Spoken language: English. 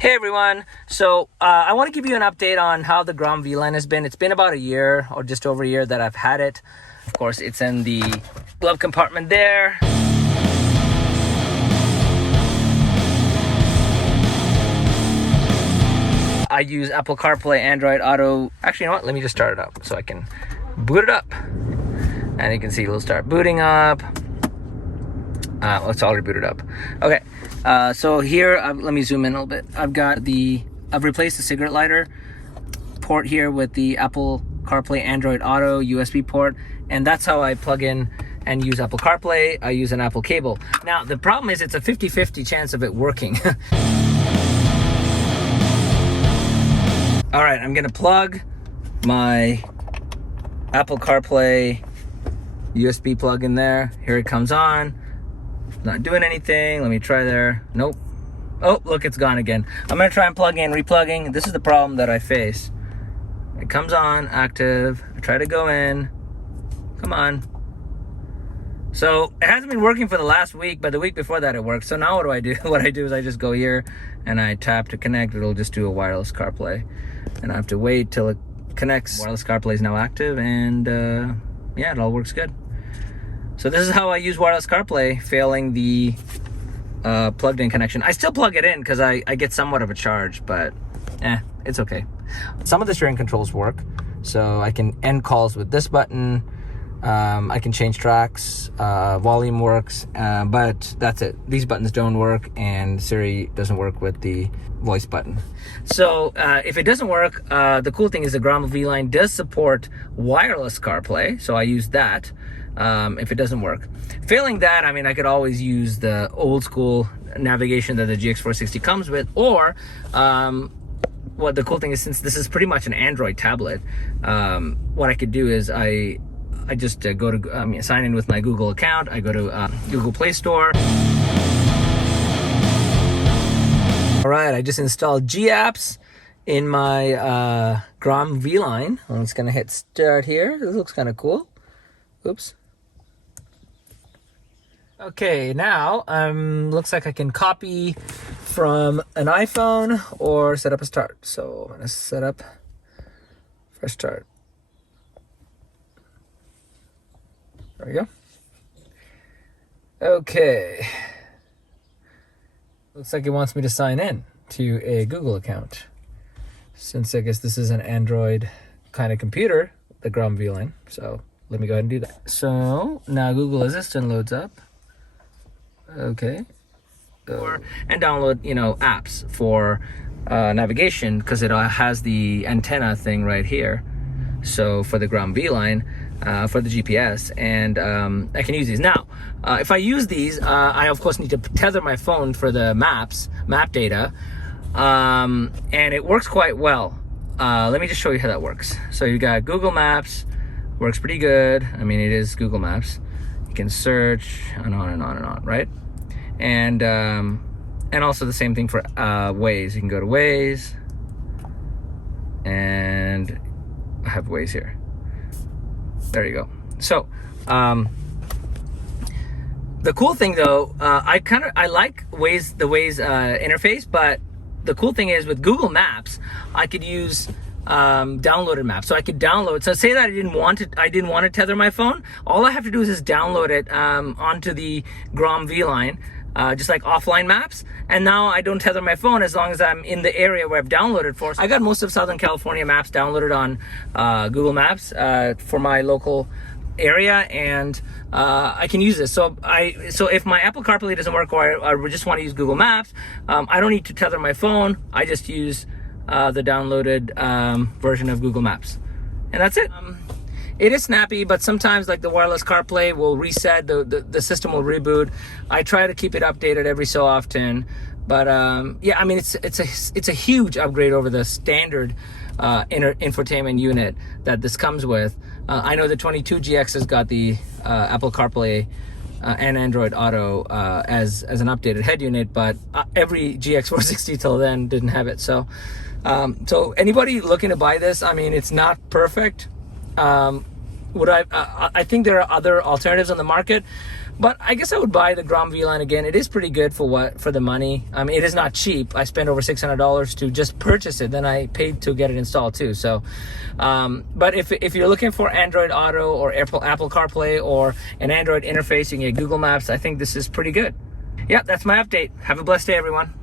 Hey everyone, so I want to give you an update on how the Grom VLine has been. It's been about a year or just over a year that I've had it. Of course, it's in the glove compartment there. I use Apple CarPlay, Android Auto. Actually, you know what? Let me just start it up so I can boot it up. And you can see it'll start booting up. It's already booted up. Okay. So here, let me zoom in a little bit. I've replaced the cigarette lighter port here with the Apple CarPlay Android Auto USB port, and that's how I plug in and use Apple CarPlay. I use an Apple cable. Now, the problem is it's a 50-50 chance of it working. All right, I'm gonna plug my Apple CarPlay USB plug in there. Here it comes on. Not doing anything. Let me try there. Nope. Oh, look, it's gone again. I'm gonna try and plug in, replugging. This is the problem that I face. It comes on, active. I try to go in. Come on. So it hasn't been working for the last week, but the week before that it worked. So now what do I do? What I do is I just go here and I tap to connect. It'll just do a wireless CarPlay. And I have to wait till it connects. Wireless CarPlay is now active, and yeah, it all works good. So this is how I use wireless CarPlay, failing the plugged-in connection. I still plug it in because I get somewhat of a charge, but it's okay. Some of the steering controls work, so I can end calls with this button. I can change tracks, volume works, but that's it. These buttons don't work, and Siri doesn't work with the voice button. So if it doesn't work, the cool thing is the Grom VLine does support wireless CarPlay, so I use that. If it doesn't work. Failing that, I mean, I could always use the old school navigation that the GX460 comes with, or what the cool thing is, since this is pretty much an Android tablet, what I could do is I just go to sign in with my Google account. I go to Google Play Store. All right, I just installed G-Apps in my Grom VLine. I'm just gonna hit start here. This looks kind of cool. Oops. Okay, now looks like I can copy from an iPhone or set up a start. So I'm gonna set up fresh start. There we go. Okay. Looks like it wants me to sign in to a Google account. Since I guess this is an Android kind of computer, the Grom VLine. So let me go ahead and do that. So now Google Assistant loads up. Okay. And download, apps for navigation, because it has the antenna thing right here. So for the Grom VLine, for the GPS, and I can use these. Now, if I use these, I of course need to tether my phone for the map data, and it works quite well. Let me just show you how that works. So you got Google Maps. Works pretty good. I mean, it is Google Maps. You can search and on and on and on, right? And also the same thing for Waze. You can go to Waze, and I have Waze here. There you go. So the cool thing though, I like Waze, the Waze interface, but the cool thing is with Google Maps, I could use downloaded maps. So I could download. So say that I didn't want to tether my phone. All I have to do is just download it onto the Grom VLine, just like offline maps. And now I don't tether my phone as long as I'm in the area where I've downloaded for. I got most of Southern California maps downloaded on Google Maps for my local area, and I can use this. So if my Apple CarPlay doesn't work, or I just want to use Google Maps, I don't need to tether my phone. I just use the downloaded version of Google Maps, and that's it. It is snappy, but sometimes like the wireless CarPlay will reset, the system will reboot. I try to keep it updated every so often, but yeah, I mean it's a huge upgrade over the standard infotainment unit that this comes with. I know the 22GX has got the Apple CarPlay and Android Auto as an updated head unit, but every GX460 till then didn't have it. So anybody looking to buy this, I mean, it's not perfect. I think there are other alternatives on the market, But I guess I would buy the Grom VLine again. It is pretty good for the money. I mean, it is not cheap. I spent over $600 to just purchase it. Then I paid to get it installed too. So, but if you're looking for Android Auto or Apple CarPlay or an Android interface, you can get Google Maps. I think this is pretty good. Yeah, that's my update. Have a blessed day, everyone.